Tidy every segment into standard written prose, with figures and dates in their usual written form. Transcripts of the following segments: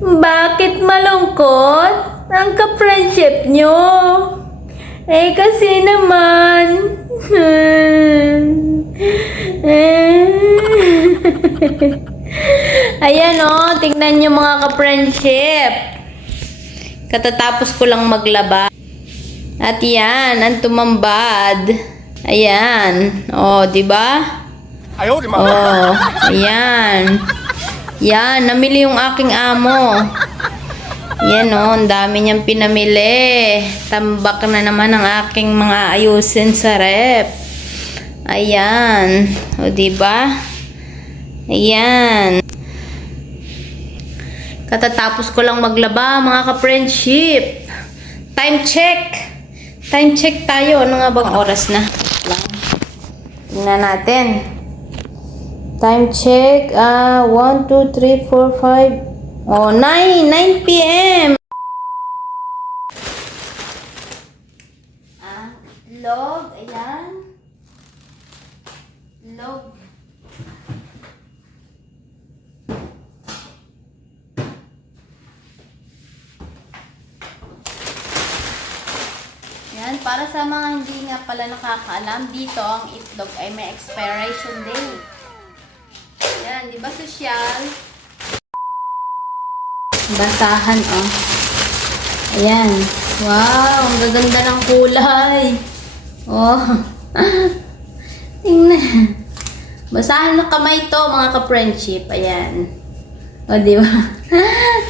Bakit malungkot ang ka-friendship nyo? Eh kasi naman. Ayan o, tingnan nyo mga ka-friendship. Katatapos ko lang maglaba. At yan, ang tumambad. Ayan. O, diba? Oh, ayan. Yan, namili yung aking amo. Yan o, ang dami niyang pinamili. Tambak na naman ang aking mga ayusin sa rep. Ayan. O, diba? Ayan. Katatapos ko lang maglaba, mga ka-friendship. Time check. Time check tayo. Ano nga bang oras na? Tingnan natin. Time check. 1, 2, 3, 4, 5. Oh, 9 p.m. Log. Ayan. Log. Yan, para sa mga hindi nga pala nakakaalam, dito ang itlog ay may expiration date. Yan, di ba sosyal? Basahan, oh. Ayan. Wow, ang gaganda ng kulay. Oh. Tingnan. Basahan ng kamay to, mga ka-friendship. Ayan. O, di ba?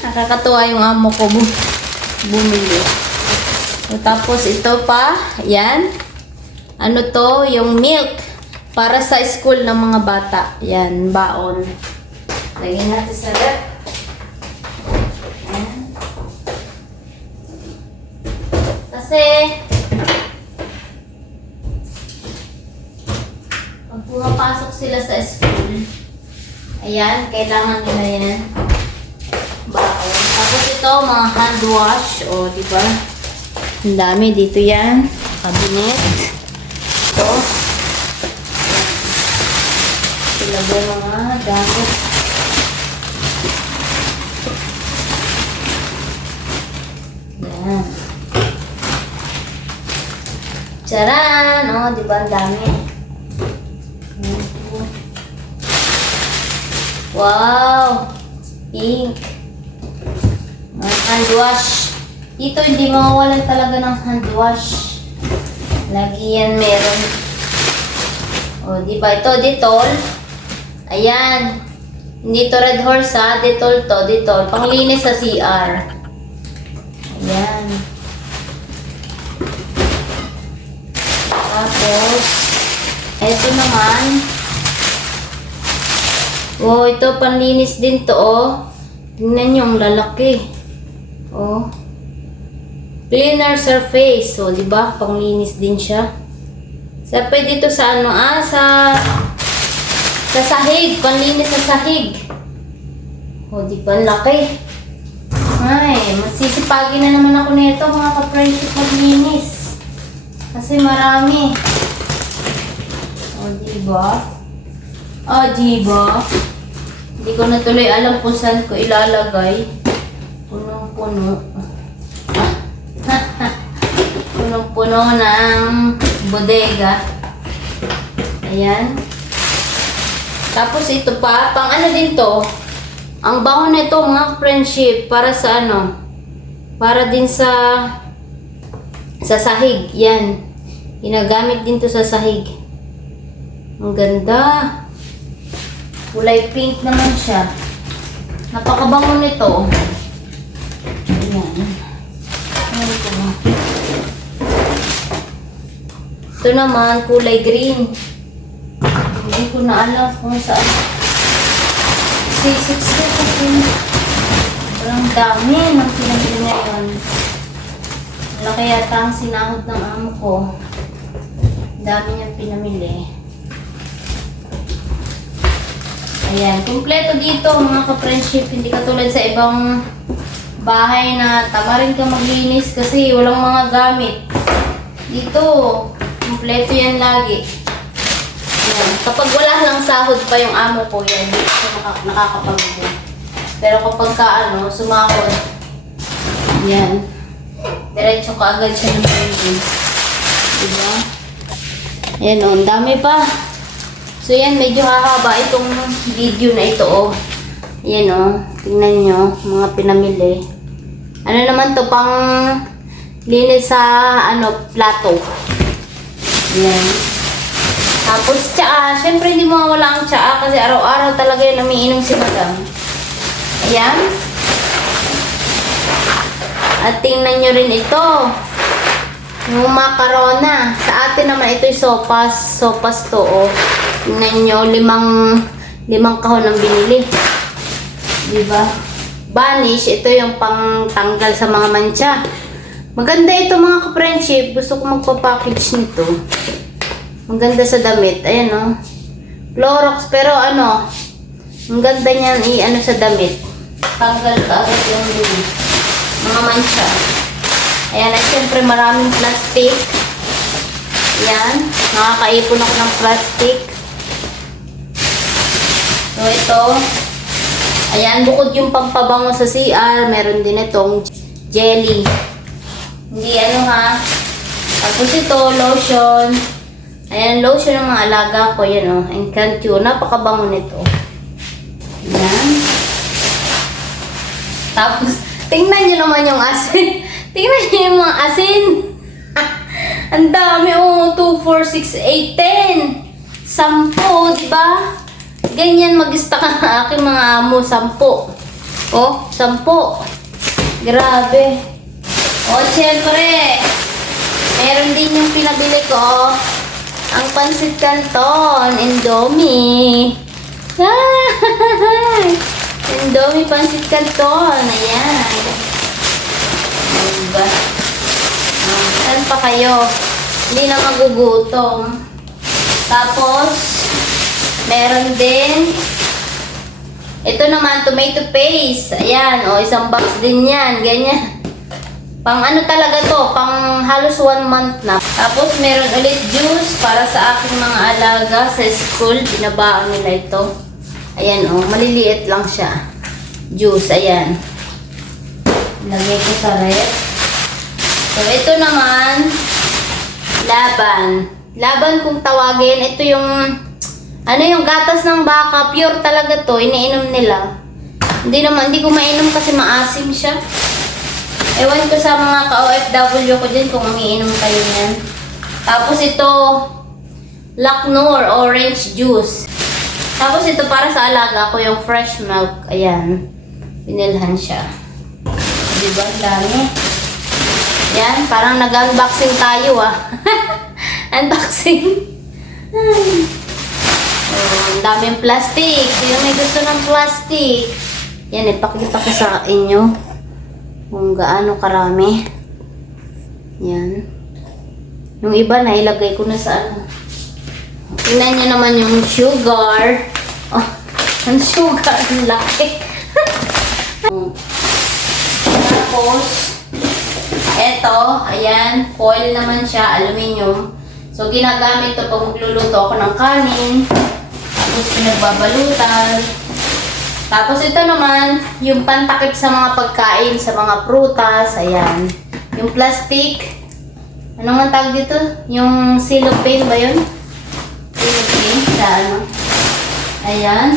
Nakakatuwa yung amo ko bumili. O, tapos ito pa, ayan. Ano to? Yung milk. Para sa school ng mga bata. Ayan, baon. Lagyan natin sa rep. Ayan. Kasi, pag pumapasok sila sa school, ayan, kailangan nila yan. Baon. Tapos ito, mga hand wash. O, di ba? Ang dami dito yan. Cabinet. Ito. Ilagay mga gamit. Yan. Charan! O, diba ang dami? Wow! Pink. Hand wash. Dito hindi mawawalan talaga ng hand wash. Lagi yan meron. O, diba? Ito, Dettol. Ayan. Hindi to Red Horse, ha? Dettol to. Dettol. Panglinis sa CR. Ayan. Tapos, eto naman. Oh, ito panlinis din to, oh. Tingnan nyo, ang lalaki. Oh. Cleaner surface. So, di ba? Panglinis din siya. Sa pwede dito sa ano, sa sahig. Panlinis sa sahig. O, di ba? Ang laki. Ay, masisipagin na naman ako nito, mga ka-friendship, maglinis. Kasi marami. O, di ba? O, di ba? Hindi ko na tuloy alam kung saan ko ilalagay. Punong-puno. Punong-puno ng bodega. Ayan. Tapos ito pa, pang ano din to? Ang baho nito, mga friendship, para sa ano? Para din sa sahig. Yan. Ginagamit din to sa sahig. Ang ganda. Kulay pink naman siya. Napakabango nito. Ayan. Ayan ito. Ito naman, kulay green. Hindi ko na alam kung saan. C6 na kasi. Parang dami ng pinamili ngayon. Malaki yata ang sinahod ng amo ko. Dami niyang pinamili. Ayan, kumpleto dito mga ka-friendship. Hindi katulad sa ibang bahay na tamarin ka maglinis kasi walang mga gamit. Dito, kumpleto yan lagi. Ayan. Yan. Kapag wala lang sahod pa yung amo ko, yan, hindi siya nakakapamili. Pero kapag ka, sumahod, yan, diretso ka agad siya ng pamili. Diba? Ayan o, ang dami pa. So yan, medyo hahaba itong video na ito o. Ayan o, tingnan nyo, mga pinamili. Ano naman to, pang linis sa, plato. Ayan. Tapos tsaa, syempre hindi mawawala ang tsaa kasi araw-araw talaga yun umiinom si madam. Ayan. At tingnan nyo rin ito. Yung macarona. Sa atin naman ito'y sopas. Sopas to o. Tingnan nyo, limang kahon ang binili. Diba? Vanish, ito yung pang tanggal sa mga mancha. Maganda ito mga ka-friendship. Gusto ko magpa-package nito. Maganda sa damit. Ayan o. Clorox. Pero ang ganda niyan sa damit. Tanggal ka agad yung mga mancha. Ayan. At syempre maraming plastic. Ayan. Nakakaipon ako ng plastic. So ito. Ayan. Bukod yung pampabango sa CR, meron din itong jelly. Hindi Tapos ito, lotion. Ayan, lotion ng mga alaga ko. Yan o, Encantu. Napakabango nito. Ayan. Tapos, tingnan nyo naman yung asin. Tingnan nyo yung mga asin. Ang dami o. 2, 4, 6, 8, 10. 10, diba? Ganyan mag-stock ang aking mga amo. 10. O, 10. Grabe. O, syempre. Meron din yung pinabili ko. Ang Pansit Canton, Indomie. Indomie Pansit Canton. Ayan. Diba? Saan pa kayo? Hindi na magugutom. Tapos, meron din. Ito naman, tomato paste. Ayan, isang box din yan. Ganyan. Pang talaga to, pang halos 1 month na. Tapos meron ulit juice para sa aking mga alaga sa school. Binabaan nila ito. Ayan maliliit lang siya. Juice, ayan. Lagay ko sa ref. So ito naman, laban. Laban kung tawagin, ito yung yung gatas ng baka, pure talaga to, iniinom nila. Hindi ko mainom kasi maasim siya. Ewan ko sa mga ka-OFW ko dyan kung umiinom kayo niyan. Tapos ito, Laknor orange juice. Tapos ito para sa alaga ko, yung fresh milk. Ayan. Binilhan siya. Diba? Dami. Ayan. Parang nag-unboxing tayo Unboxing. Ang daming plastic. Sino may gusto ng plastic? Yan, ipakita ko sa inyo kung gaano karami. Yan. Yung iba na ilagay ko na sa Tingnan nyo naman yung sugar. Oh, ang sugar. Ang laki. Tapos, eto, ayan, foil naman siya, aluminium. So, ginagamit to pag magluluto ako ng kanin. Tapos, pinagbabalutan. Tapos ito naman, yung pantakip sa mga pagkain, sa mga prutas, ayan. Yung plastic, ano nga tawag dito? Yung cellophane ba yun? Cellophane sa Ayan.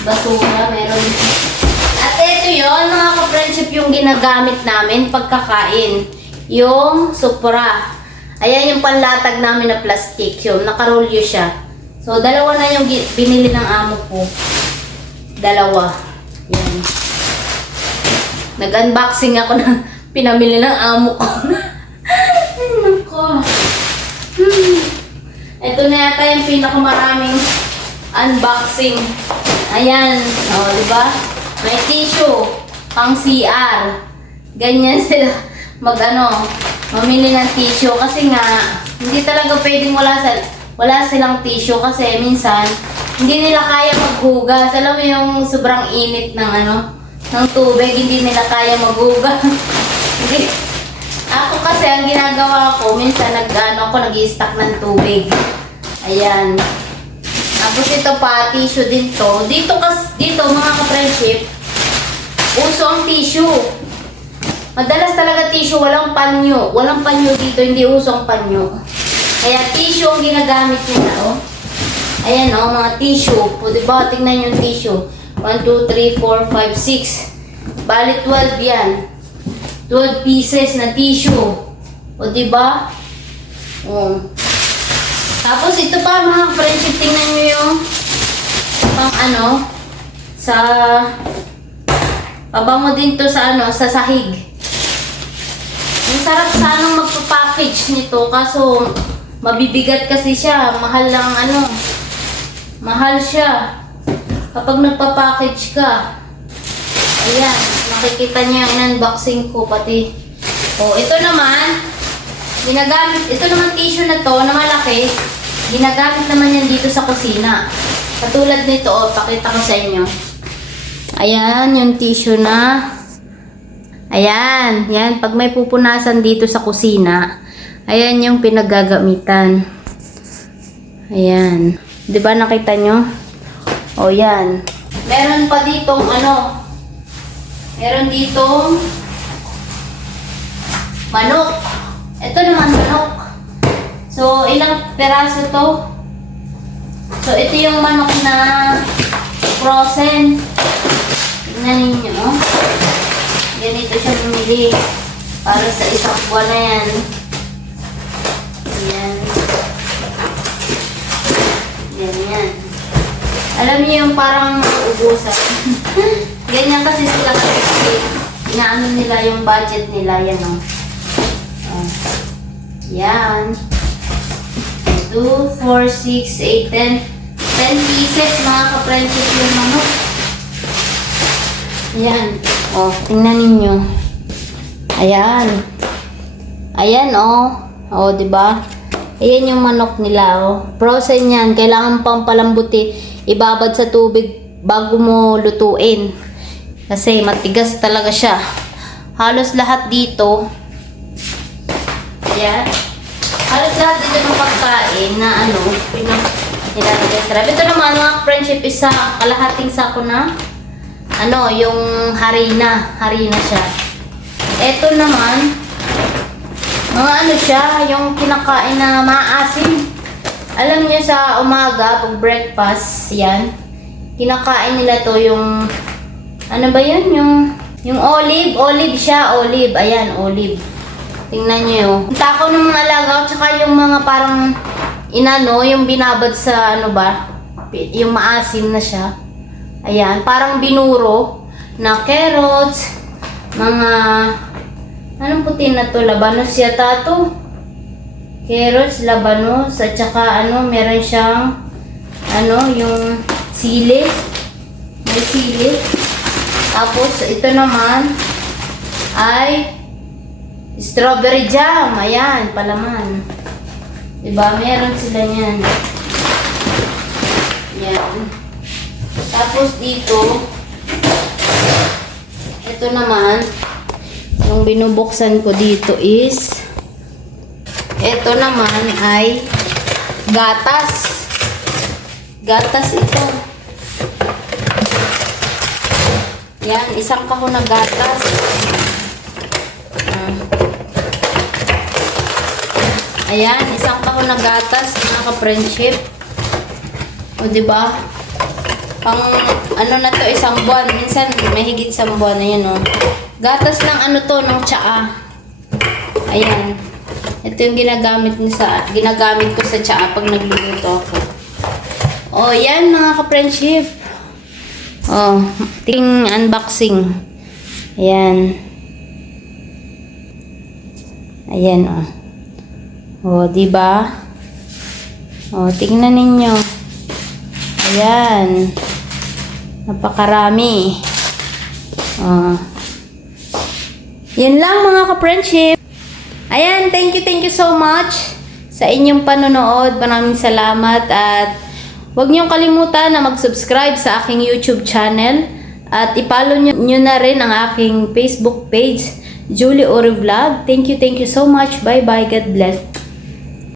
Basura, meron. At ito yun, mga ka-friendship, yung ginagamit namin pagkakain. Yung supra. Ayan yung panlatag namin na plastic. So, nakarolyo siya. So, dalawa na yung binili ng amo ko. Dalawa. Yan. Nag-unboxing ako ng pinamili ng amo ko. Ay, nako. Ito na yata yung pinakamaraming unboxing. Ayan. Diba? May tissue. Pang CR. Ganyan sila mamili ng tissue. Kasi nga, hindi talaga pwedeng wala silang tissue kasi minsan hindi nila kaya maghugas. Alam mo yung sobrang init ng tubig, hindi nila kaya maghugas. Ako kasi ang ginagawa ko, minsan nag-i-stock ng tubig. Ayan. Tapos ito pa, tissue din to. Dito mga ka-friendship, uso ang tissue. Madalas talaga tissue, walang panyo. Walang panyo dito, hindi uso ang panyo. Kaya tissue ang ginagamit nila, oh. Ayan, oh, mga tissue. O, diba? Tingnan yung tissue. 1, 2, 3, 4, 5, 6. Bali, 12 yan. 12 pieces na tissue. O, diba? O. Tapos, ito pa, mga friendship, tingnan nyo yung pang ano, sa pabango din to sa ano, sa sahig. Ang sarap sanang magpa-package nito, kaso mabibigat kasi siya. Mahal lang ano. Mahal siya. Kapag nagpa-package ka. Ayan, makikita niyo yung unboxing ko pati. Oh, ito naman ito naman tissue na to na malaki. Ginagamit naman yan dito sa kusina. Katulad nito, oh, pakita ko sa inyo. Ayan, yung tissue na. Ayan, yan. Pag may pupunasan dito sa kusina, ayan yung pinaggagamitan. Ayan. Diba nakita nyo? O, yan. Meron pa ditong ano. Meron ditong manok. Ito naman manok. So, ilang peraso to? So, ito yung manok na frozen. Tingnan ninyo, oh. Ganito siya bumili para sa isang buwan na yan. Ayan. Ganyan. Alam niyo yung parang ubusan. Ganyan kasi sila kasi inaano nila yung budget nila. Yan, oh. Yan. 2, 4, 6, 8, 10. 10 pieces mga ka-friendship yung manok. Ayan. O, tingnan ninyo. Ayan. Ayan, o. O, diba? Ayan yung manok nila, o. Frozen yan. Kailangan pang palambuti. Ibabad sa tubig bago mo lutuin. Kasi matigas talaga siya. Halos lahat dito. Ayan. Halos lahat dito ng pagkain na ano, nilalagay sa ref. Ito naman mga friendship, isa kalahating sako na ano, yung harina. Harina siya. Ito naman, mga ano siya, yung kinakain na maasim. Alam niyo sa umaga, pag breakfast, yan. Kinakain nila to yung, ano ba yan? Yung olive. Olive siya, olive. Ayan, olive. Tingnan nyo yun. Yung tako ng mga lagaw, tsaka yung mga parang inano, yung binabad sa ano ba, yung maasim na siya. Ayan, parang binuro na carrots, mga, anong puti na to? Labanos yata to. Carrots, labanos, at saka ano, meron siyang, ano, yung sili. May sili. Tapos, ito naman ay strawberry jam. Ayan, palaman. Diba? Meron sila yan. Yan. Tapos dito, ito naman, yung binubuksan ko dito is, ito naman ay gatas. Gatas ito. Yan, isang kahon na gatas. Ayan, isang kahon na gatas, mga ka-friendship. O, diba? Pang, ano na to, isang buwan. Minsan, may higit isang buwan. Ayan, o. Gatas ng ano to, ng tsaa. Ayan. Ito yung ginagamit ko sa tsaa pag nagluluto ako. O, yan, mga ka-friendship. O, ting unboxing. Ayan. Ayan, o. O, diba? O, tingnan ninyo. Ayan. Napakarami. O. Yun lang mga ka-friendship. Ayan, thank you so much sa inyong panonood. Maraming salamat at huwag niyong kalimutan na mag-subscribe sa aking YouTube channel at i-follow nyo na rin ang aking Facebook page, Julie Ore Vlog. Thank you so much. Bye-bye. God bless.